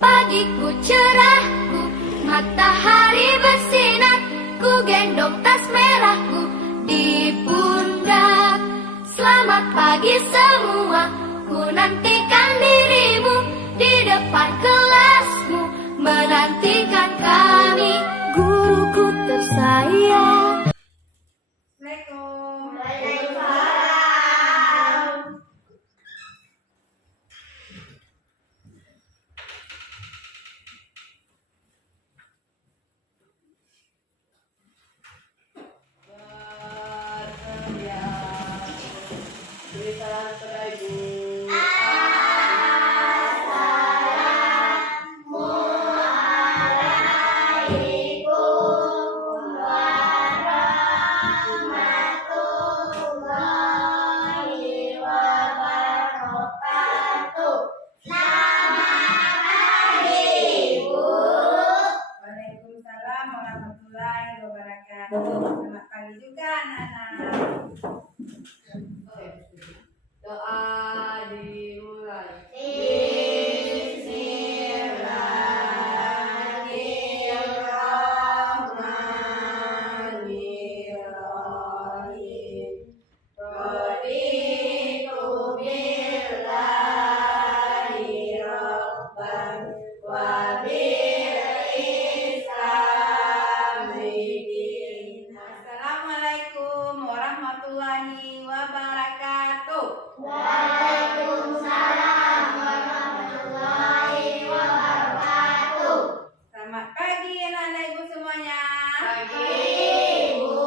Pagiku cerahku, matahari bersinar, ku gendong tas merahku di pundak. Selamat pagi semua, ku nantikan dirimu di depan kelasmu, menantikan kami, guruku tersayang. Assalamualaikum. Waalaikumsalam. Beri salam kepada Ibu. Assalamualaikum warahmatullahi wabarakatuh. Selamat pagi, Bu. Waalaikumsalam warahmatullahi wabarakatuh. Selamat pagi juga anak-anak. Doa dimulai. Bismillahirrahmanirrahim. Raditu billahi rabban wa bil islami dinan. Assalamualaikum warahmatullahi wabarakatuh. Waalaikumsalam warahmatullahi wabarakatuh. Selamat pagi anak-anak ibu semuanya. Pagi, Bu.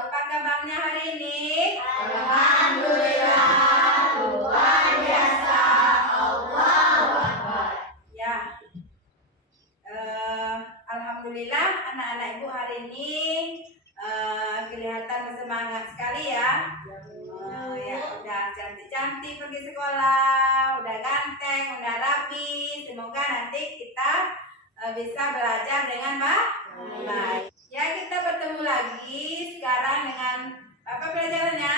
Apa kabarnya hari ini? Alhamdulillah, luar biasa. Allahu Akbar. Ya. Alhamdulillah anak-anak ibu hari ini kelihatan bersemangat sekali ya. Ya udah cantik-cantik pergi sekolah, udah ganteng, udah rapi. Semoga nanti kita bisa belajar dengan baik. Ya, kita bertemu lagi sekarang dengan apa pelajarannya?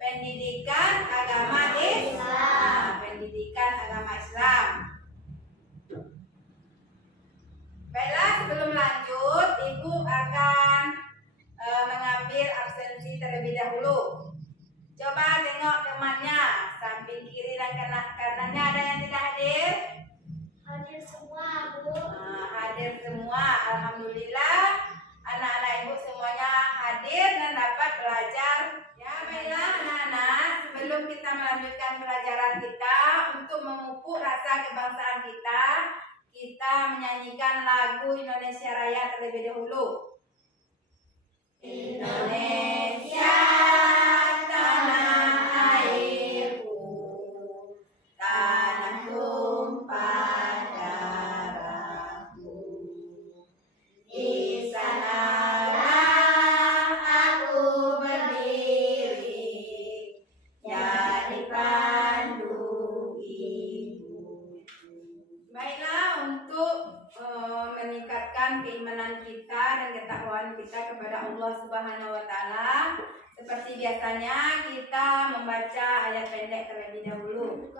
Pendidikan agama Islam. Pendidikan agama Islam. Baiklah, sebelum lanjut, Ibu akan mengambil absensi terlebih dahulu. Coba tengok temannya, samping kiri dan kanannya ada yang tidak hadir? Hadir semua, Bu. Hadir semua, alhamdulillah. Anak-anak ibu semuanya hadir dan dapat belajar. Ya, baiklah anak-anak, sebelum kita melanjutkan pelajaran kita, untuk memupuk rasa kebangsaan kita, kita menyanyikan lagu Indonesia Raya terlebih dahulu. Indonesia tanah airku, tanah tumpah darahku. Di sanalah aku berdiri, jadi pandu ibuku. Baiklah, untuk meningkatkan keimanan kita dan ketakwaan kita kepada Allah Subhanahu wa taala, seperti biasanya kita membaca ayat pendek terlebih dahulu.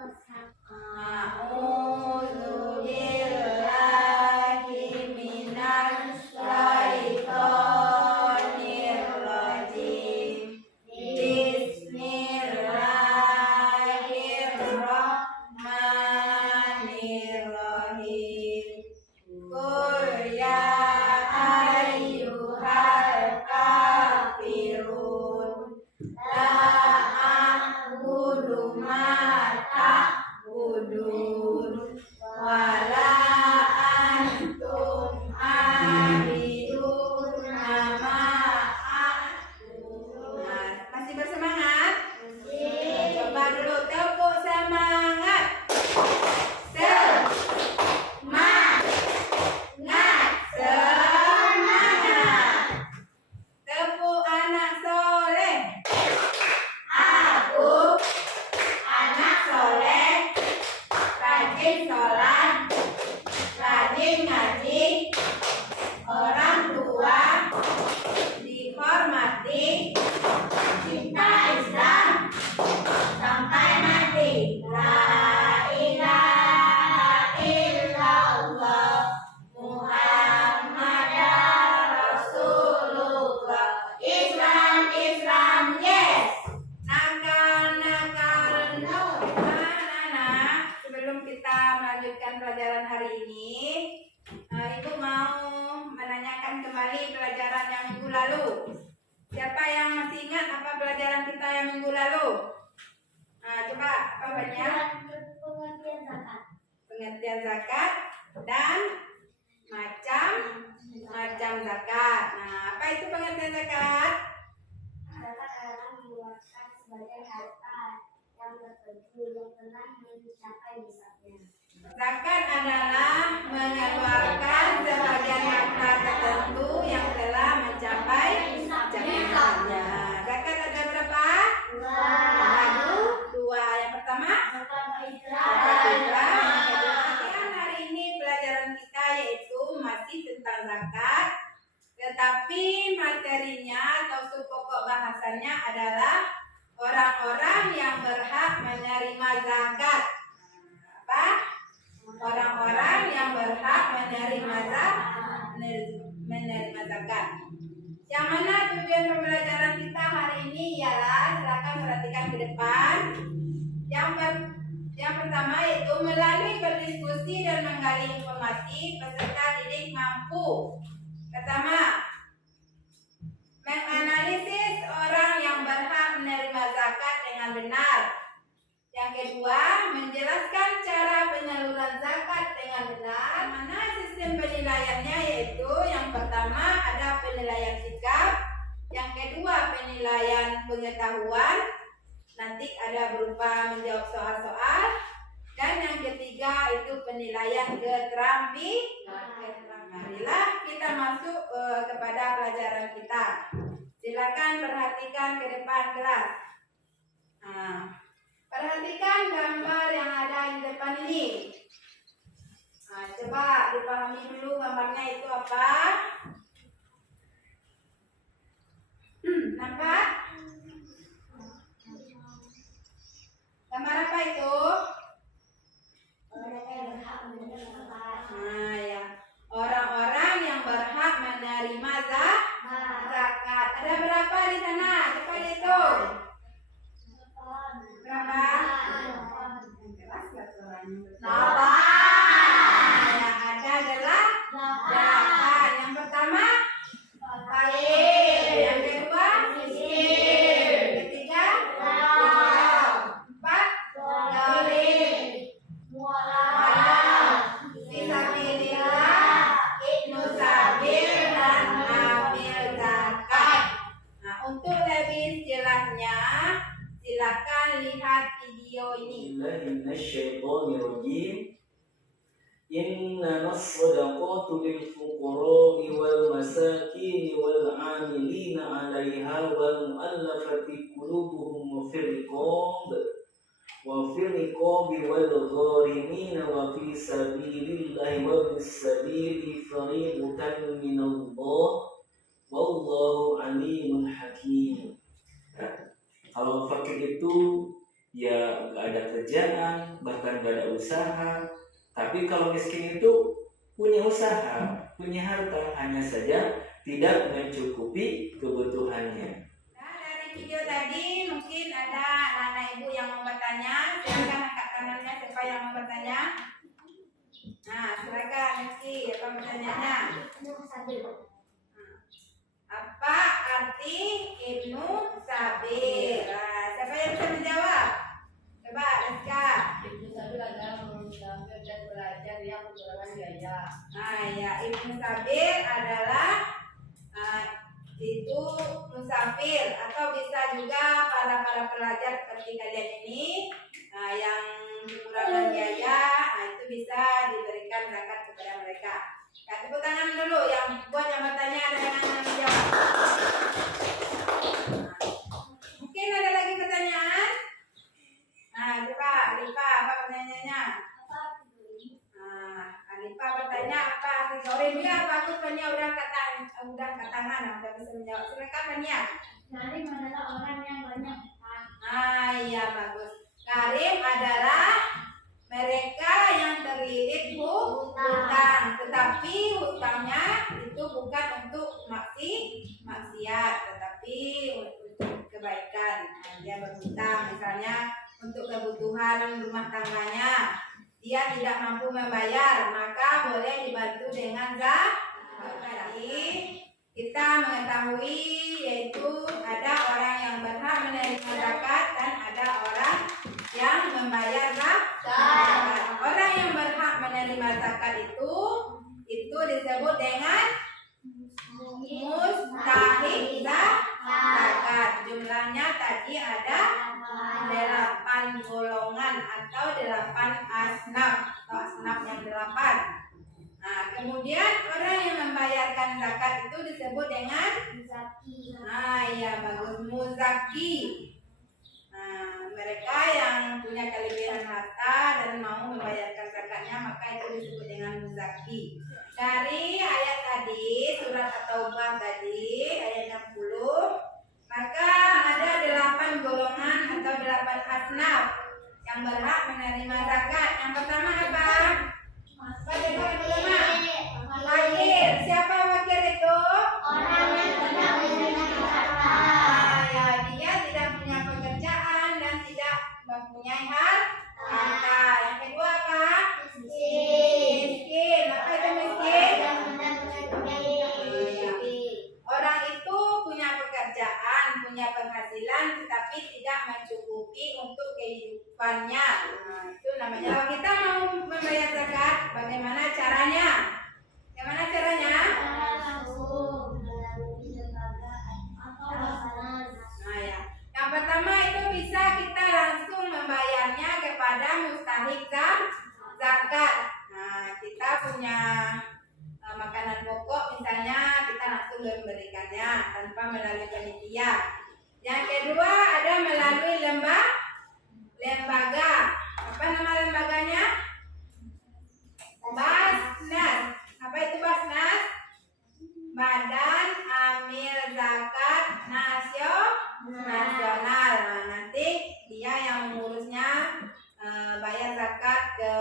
A'udzubillahi minasy syaithanir rajim. Bismillahirrahmanirrahim. Qul ya ayyuhal kafirun la a'budu ma pada minggu lalu. Nah, coba apa banyak? Pengertian zakat. Pengertian zakat dan macam zakat. Nah, apa itu pengertian zakat? Zakat adalah mengeluarkan sebagian harta yang tertentu yang telah mencapai nisabnya. Zakat adalah mengeluarkan sebagian harta tertentu yang telah mencapai nisabnya. Zakat ada berapa? Ada dua. Yang pertama, zakat fitrah. Yang kedua, hari ini pelajaran kita yaitu masih tentang zakat, tetapi materinya atau pokok bahasannya adalah orang-orang yang berhak menerima zakat. Apa? Orang-orang yang berhak menerima zakat. Yang mana tujuan pembelajaran kita hari ini ialah, silakan perhatikan ke depan. Yang pertama yaitu melalui berdiskusi dan menggali informasi, peserta didik mampu pertama menganalisis orang yang berhak menerima zakat dengan benar. Yang kedua, menjelaskan cara penyaluran zakat dengan benar. Mana sistem penilaiannya, yaitu yang pertama ada penilaian sikap, yang kedua penilaian pengetahuan, nanti ada berupa menjawab soal-soal, dan yang ketiga itu penilaian keterampilan. Marilah kita masuk kepada pelajaran kita. Silakan perhatikan ke depan kelas. Nah, perhatikan gambar yang ada di depan ini. Nah, coba dipahami dulu gambarnya itu apa. Nampak? Gambar apa itu? Orang yang berhak menerima zakat. Nah, ya. Orang-orang yang berhak menerima zakat. Ada berapa di sana? Coba dihitung. Berapa? Keras nggak suaranya? Ya, ada 8. Yang pertama, fakir. Yang kedua, miskin. Ketiga, empat, dolim. Fisabilillah, ibnu sabil, dan amil zakat. Nah, untuk lebih jelasnya, silakan lihat video ini. إنما الصدقات للفقراء والمساكين والعاملين عليها والمؤلفة قلوبهم وفي الرقاب والغارمين وفي سبيل الله وابن السبيل فريضة من الله والله عليم حكيم. Kalau fakir itu ya nggak ada kerjaan, bahkan nggak ada usaha. Tapi kalau miskin itu punya usaha, punya harta, hanya saja tidak mencukupi kebutuhannya. Nah, dari video tadi mungkin ada anak ibu yang mau bertanya. Silakan angkat tangannya siapa yang mau bertanya. Nah, silakan Rizky, apa pertanyaannya? Apa arti Ibnu Sabil? Nah, siapa yang bisa menjawab? Coba, Rizka. Ibnu Sabil adalah musafir dan pelajar yang kekurangan biaya. Nah, ya, Ibnu Sabil adalah itu musafir, atau bisa juga para pelajar seperti kalian ini yang kekurangan biaya. Nah, itu bisa diberikan zakat kepada mereka. Nah, tepuk tangan dulu yang buat yang bertanya dan yang menjawab. Mungkin ada lagi pertanyaan? Nah, coba Alifa, apa pertanyaannya? Nah, Alifa bertanya apa arti dolim? Ya, bagus Fania udah katangan, udah bisa menjawab. Silakan Fania. Zalim adalah orang yang banyak utang. Ah, iya bagus. Karim adalah mereka yang terlilit hutang, tetapi hutangnya itu bukan untuk maksiat, tetapi untuk kebaikan. Nah, dia berhutang misalnya untuk kebutuhan rumah tangganya, dia tidak mampu membayar, maka boleh dibantu dengan zakat. Tadi kita mengetahui yaitu ada orang yang berhak menerima menerima zakat dan ada orang yang membayar zakat. Orang yang berhak menerima zakat itu disebut dengan mustahik zakat. Jumlahnya tadi ada 8 golongan atau 8 asnaf atau asnaf yang 8. Nah, kemudian orang yang membayarkan zakat itu disebut dengan bagus, muzaki. Nah, mereka yang punya kelebihan harta dan mau membayarkan zakatnya maka itu disebut dengan muzaki. Dari ayat tadi, surat At-Taubah tadi, ayat 60, maka ada 8 golongan atau 8 asnaf yang berhak menerima zakat. Yang pertama apa? Fakir. Siapa fakir itu? Orang yang tidak memiliki harta. Dia tidak punya pekerjaan dan tidak mempunyai harta. Yang kedua apa? Miskin. Apa itu miskin? Orang itu punya pekerjaan, punya penghasilan, tetapi tidak mencukupi untuk kehidupannya. Nah, itu namanya. Kalau kita mau membayar zakat, bagaimana caranya? Bagaimana caranya? Nah, ya. Yang pertama itu bisa kita langsung membayarnya kepada mustahik zakat. Nah, kita punya makanan pokok misalnya, kita langsung memberikannya tanpa melalui panitia. Yang kedua ada melalui lembaga. Apa nama lembaganya? Basnas. Apa itu Basnas? Badan Amil Zakat Nasional. Nah, nanti dia yang mengurusnya, bayar zakat ke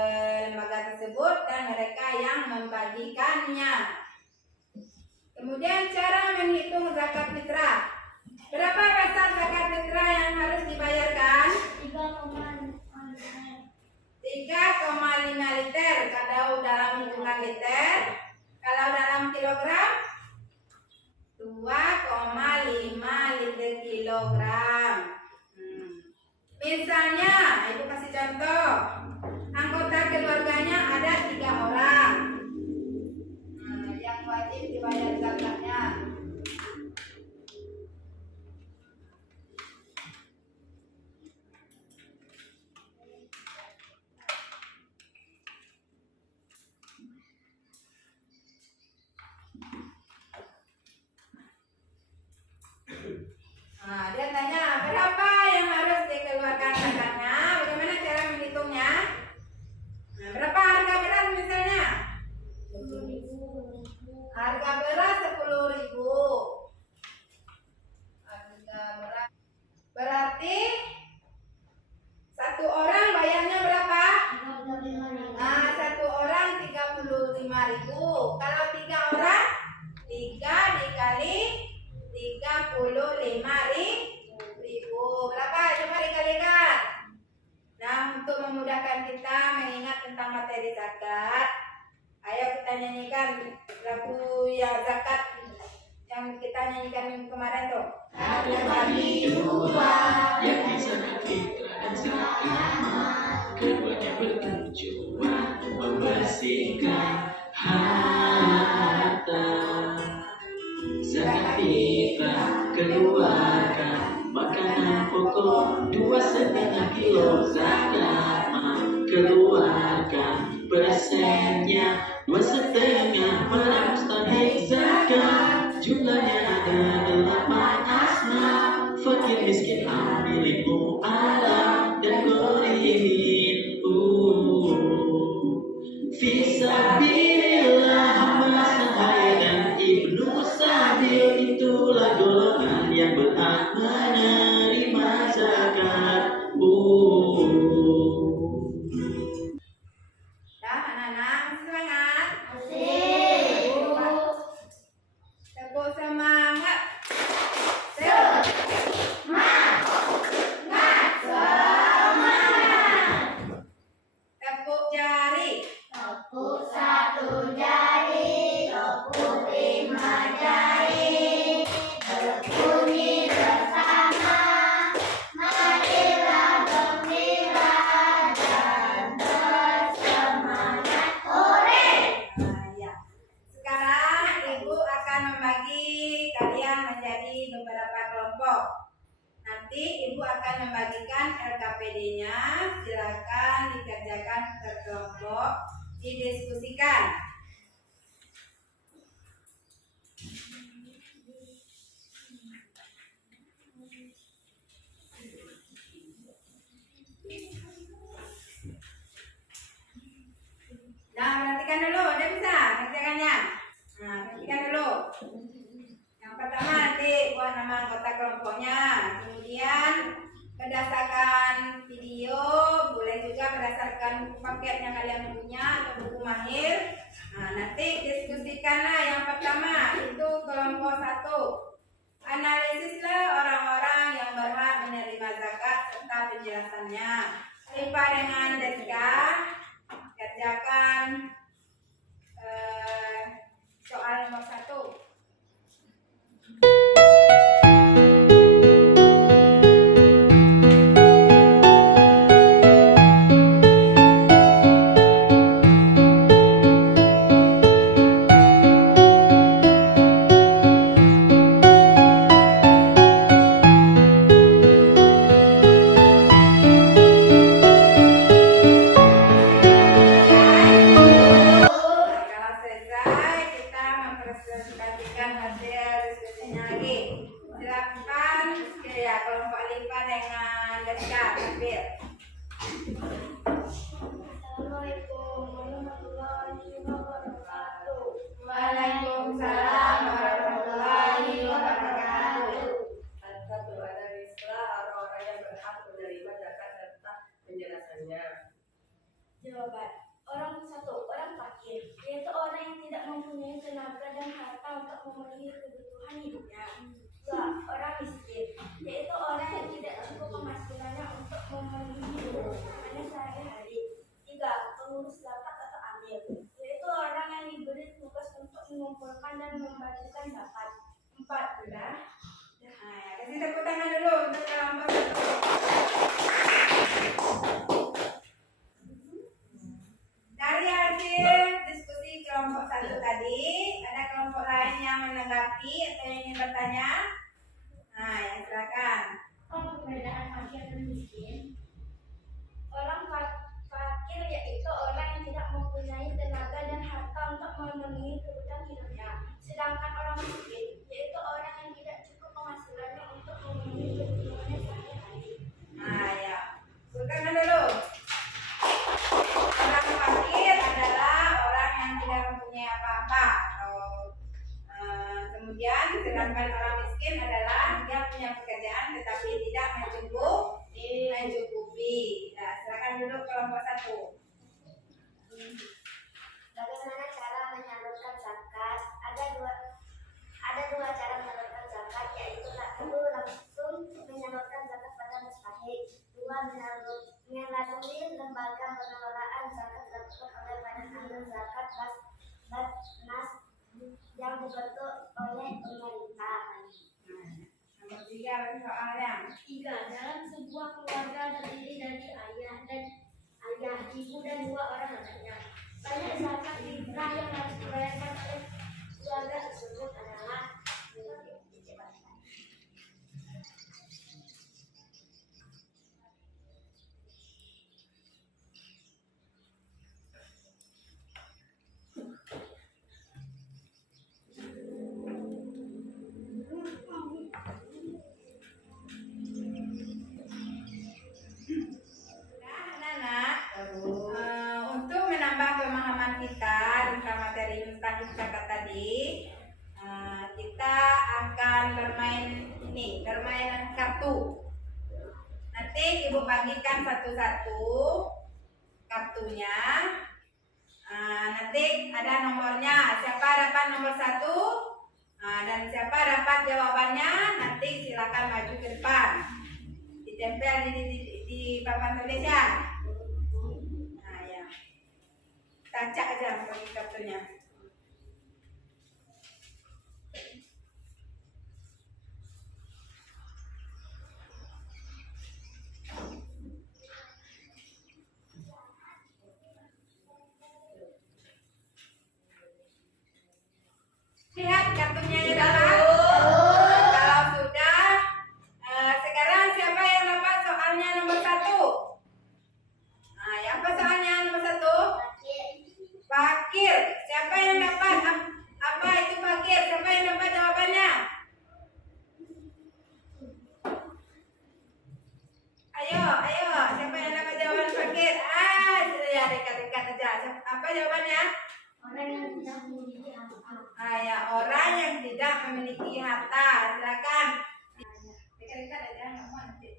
lembaga tersebut dan mereka yang membagikannya. Kemudian cara menghitung zakat fitrah. Berapa besar zakat fitrah yang harus dibayarkan? 3,5 liter. Kalau dalam hitungan liter, kalau dalam kilogram 2,5 liter kilogram. Misalnya, ibu kasih contoh, anggota keluarganya ada 3 orang. Yang wajib dibayar zakatnya. Nah, dia tanya berapa yang harus dikeluarkan zakatnya, bagaimana cara menghitungnya? Nah, berapa harga beras misalnya? Harga beras 10.000. Harga beras. Berarti satu orang bayarnya berapa? Nah, satu orang 35.000. Kalau 3 orang, 3 dikali 35.000. Berapa? Coba dikalikan. Nah, untuk memudahkan kita mengingat tentang materi zakat, ayo kita nyanyikan lagu ya zakat yang kita nyanyikan minggu kemarin tuh. Ada bagi dua, yakni zakat fitrah dan zakat mal. Keduanya bertujuan membersihkan harta. Zakat fitrah keluarkan makanan pokok 2,5 kilo. Zakat mal keluarkan persennya 2,5 pada mustahik zakat. Jumlahnya ada 8 asnaf, fakir, miskin, amil, mu'alaf, dan ghorimin. Fisabilillah, hamba sahaya dan ibnu sabil, itulah golongan yang berhak menerima zakat. Dah anak-anak, masih semangat? Tepuk semangat. Semangat. Ibu akan membagikan LKPD-nya. Silakan dikerjakan per kelompok, didiskusikan. Nah, perhatikan dulu, udah bisa kerjakannya. Nah, perhatikan dulu. Yang pertama nanti buat nama anggota kelompoknya. Kemudian berdasarkan video, boleh juga berdasarkan buku paket yang kalian punya atau buku mahir. Nah, nanti diskusikanlah. Yang pertama itu kelompok 1. Analisislah orang-orang yang berhak menerima zakat serta penjelasannya. Lipa dengan Deska kerjakan soal nomor 1. Jawaban. Orang 1. Orang fakir, yaitu orang yang tidak mempunyai tenaga dan harta untuk memenuhi kebutuhan hidupnya. 2. Orang miskin, yaitu orang yang tidak cukup penghasilannya untuk memenuhi kebutuhannya sehari-hari. 3. Pengurus zakat atau amil, yaitu orang yang diberi tugas untuk mengumpulkan dan membagikan zakat. 4. Sudah. Nah, kasih tepuk tangan dulu untuk kelompok 1. Dari hasil diskusi kelompok 1 tadi, ada kelompok lain yang menanggapi atau yang ingin bertanya? Nah, ya silakan. Apa perbedaan fakir dan miskin? Orang fakir yaitu orang yang tidak mempunyai tenaga dan harta untuk memenuhi kebutuhan hidupnya. Sedangkan orang miskin yaitu orang yang tidak cukup penghasilannya untuk memenuhi kebutuhannya sehari-hari. Nah, ya. Bukan dulu. Orang fakir adalah orang yang tidak mempunyai apa-apa. Kemudian sedangkan orang miskin adalah dia punya pekerjaan tetapi tidak mencukupi. Nah, silakan duduk kelompok 1. Bagaimana cara menyalurkan zakat? Ada dua cara menyalurkan zakat, yaitu 1. Langsung menyalurkan zakat pada mustahik. 2. Melalui lembaga pengelolaan zakat dilakukan oleh badan amil zakat Basnas yang dibentuk oleh pemerintah. Nomor 3 soalnya. 3. Dalam sebuah keluarga terdiri dari ayah, ibu dan 2 orang anaknya. Banyak zakat fitrah yang harus dibayarkan oleh keluarga tersebut adalah untuk menambah pemahaman kita tentang materi mustahik zakat tadi, kita akan bermain permainan kartu. Nanti ibu bagikan satu-satu kartunya. Nanti ada nomornya. Siapa dapat nomor 1 dan siapa dapat jawabannya, nanti silakan maju ke depan. Ditempel di papan tulis ya. Nah, ya. Tacak aja bagi kartunya. Lihat kartunya ya dapat. Kalau sudah, sekarang siapa yang dapat Ayo, siapa yang dapat jawaban fakir? Ya dekat-dekat aja. Apa jawabannya? Orang yang tidak memiliki harta. Ya, orang yang tidak memiliki harta. Silakan. Dekat-dekat aja, nggak mau nanti.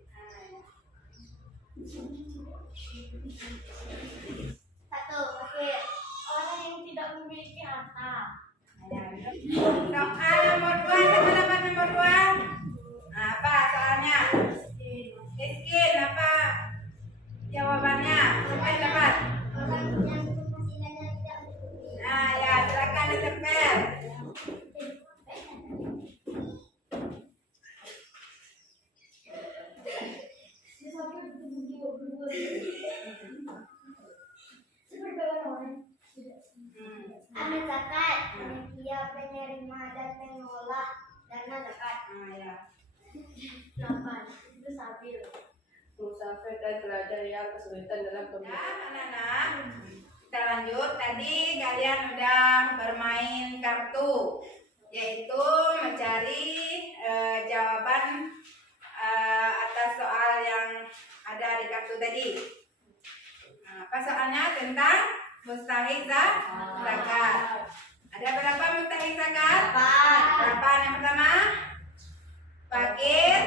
Satu, fakir. Orang yang tidak memiliki harta. Soal nomor 2, siapa dapat nomor 2? Apa soalnya? Miskin, apa jawabannya? Siapa yang dapat? Orang yang penghasilannya tidak mencukupi. Ya, silakan ditempel. Amil zakat, panitia penerima dan pengelola dana zakat. Ya. 8. Itu sabil. Musafir dan pelajar yang kesulitan dalam Ya, pemilihan. anak-anak, kita lanjut. Tadi kalian udah bermain kartu, yaitu mencari jawaban atas soal yang ada di kartu tadi. Apa soalnya? Tentang mustahik zakat. Ada berapa mustahik zakat? 8. Yang pertama, fakir.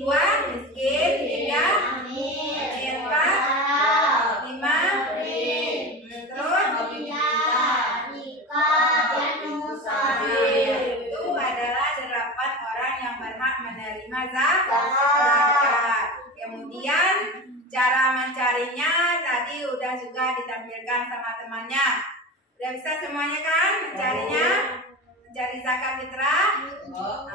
Dua, miskin. 3, infak. 5, terus itu adalah 8 orang yang berhak menerima zakat. Kemudian cara mencarinya tadi udah juga ditampilkan sama temannya. Udah bisa semuanya kan mencarinya? Mencari zakat fitrah? Sudah,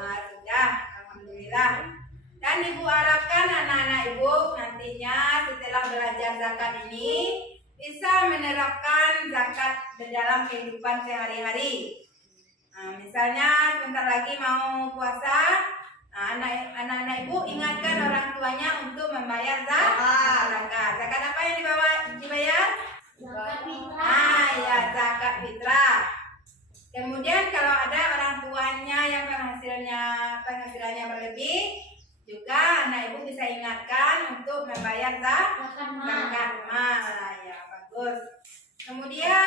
alhamdulillah. Dan ibu harapkan anak-anak ibu nantinya setelah belajar zakat ini bisa menerapkan zakat di dalam kehidupan sehari-hari. Misalnya sebentar lagi mau puasa, anak-anak ibu ingatkan orang tuanya untuk membayar zakat. Zakat apa yang dibayar? Zakat fitrah. Ya, zakat fitrah. Kemudian kalau ada orang tuanya yang penghasilannya berlebih, juga anak ibu bisa ingatkan untuk membayar zakat mal. Ya, bagus. Kemudian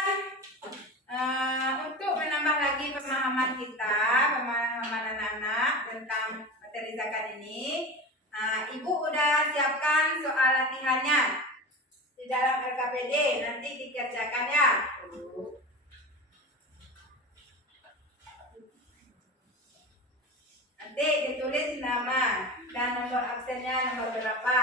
untuk menambah lagi pemahaman anak-anak tentang materi zakat ini, ibu udah siapkan soal latihannya di dalam LKPD, nanti dikerjakan ya. Nanti ditulis nama dan nomor absennya nomor berapa.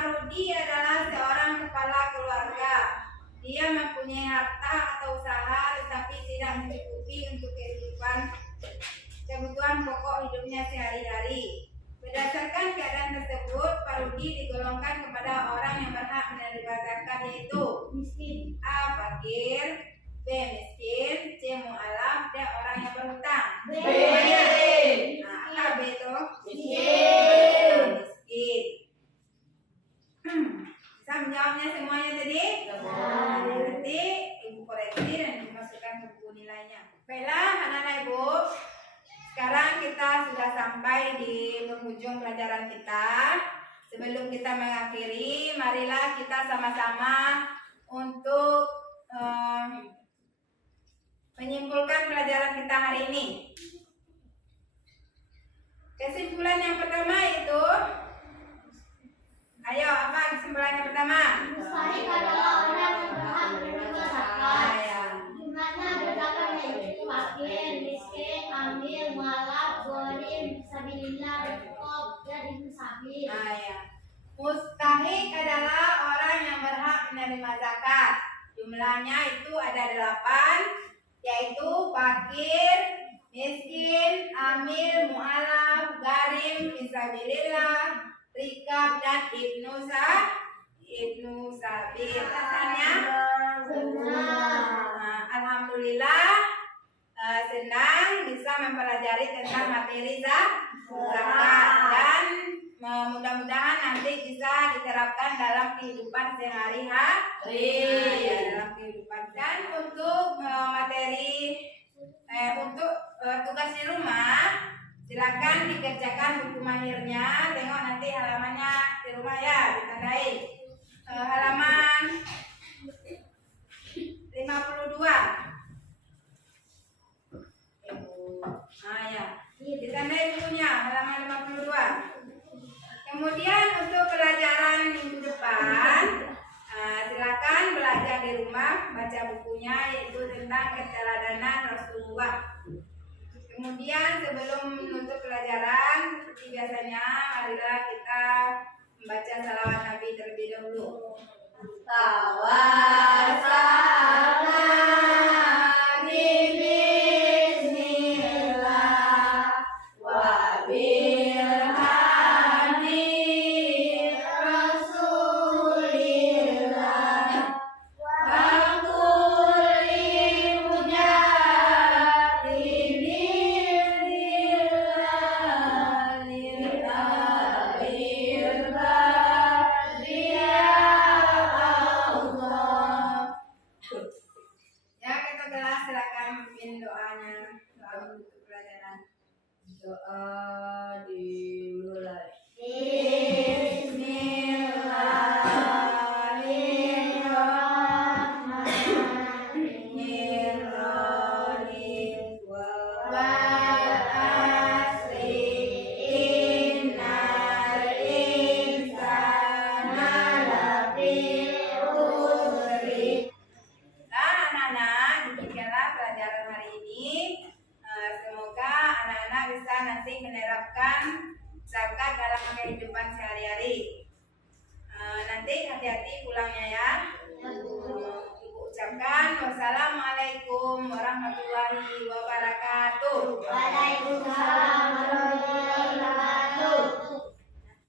Rudi adalah seorang kepala keluarga. Dia mempunyai harta atau usaha tetapi tidak mencukupi untuk kebutuhan pokok hidupnya sehari-hari. Berdasarkan keadaan tersebut, Pak Rudi digolongkan kepada orang yang berhak menerima zakat, yaitu Miskin. A. Fakir, B. Miskin, C. Mu'alaf, D. Orang yang berhutang. B. Apa B itu? Miskin. Miskin. Bisa menjawabnya semuanya tadi? Nanti ibu koreksi dan dimasukkan ke buku nilainya. Baiklah anak-anak ibu, sekarang kita sudah sampai di penghujung pelajaran kita. Sebelum kita mengakhiri, marilah kita sama-sama untuk menyimpulkan pelajaran kita hari ini. Kesimpulan yang pertama itu, ayo apa kesimpulan yang pertama? Mustahik adalah orang yang berhak menerima zakat. Ya. Di mana berzakat yaitu fakir, miskin, amil, mualaf, gharim, sabilillah, dan fuqara, dan musafir. Nah, ya. Mustahik adalah orang yang berhak menerima zakat. Jumlahnya itu ada 8, yaitu fakir, miskin, amil, mu'alaf, garim, fisabilillah, rikab, dan ibnu sabil. Rasanya alhamdulillah senang bisa mempelajari tentang materi zakat dan mudah-mudahan nanti bisa diterapkan dalam kehidupan sehari-hari. Ya, dalam kehidupan. Dan untuk materi untuk tugas di rumah, silakan dikerjakan buku mahirnya. Tengok nanti halamannya di rumah ya, ditandai. Halaman 52. Nah, ya. Ditandai bukunya halaman 52. Kemudian untuk pelajaran minggu depan, silakan belajar di rumah, baca bukunya yaitu tentang keteladanan Rasulullah. Kemudian sebelum menutup pelajaran, seperti biasanya, marilah kita membaca salawat Nabi terlebih dahulu. Ya, kita telah silakan pimpin doanya, doa untuk pelajaran. Doa dimulai. Bismillahirrahmanirrahim. Wal asri innal insana lafi khusr. Nah, anak-anak, demikianlah pelajaran hari ini. Semoga anak-anak bisa nanti menerapkan zakat dalam kehidupan sehari-hari. Nanti hati-hati pulangnya ya. Ibu ucapkan wassalamualaikum warahmatullahi wabarakatuh. Waalaikumsalam warahmatullahi